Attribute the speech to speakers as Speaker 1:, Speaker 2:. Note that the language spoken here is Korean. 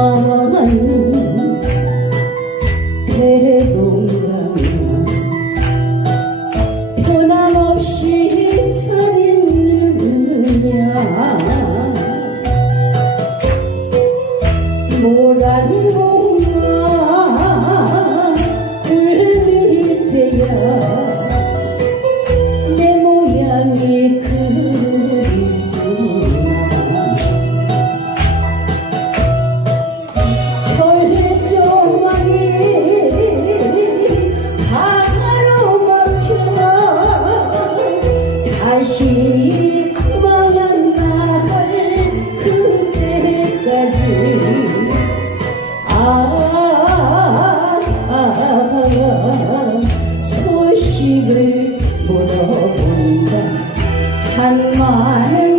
Speaker 1: 많은 대동강 변함없이 잘 있느냐 모란모 다시 먼 나갈 그때까지 아, 소식을 물어본다 한 말을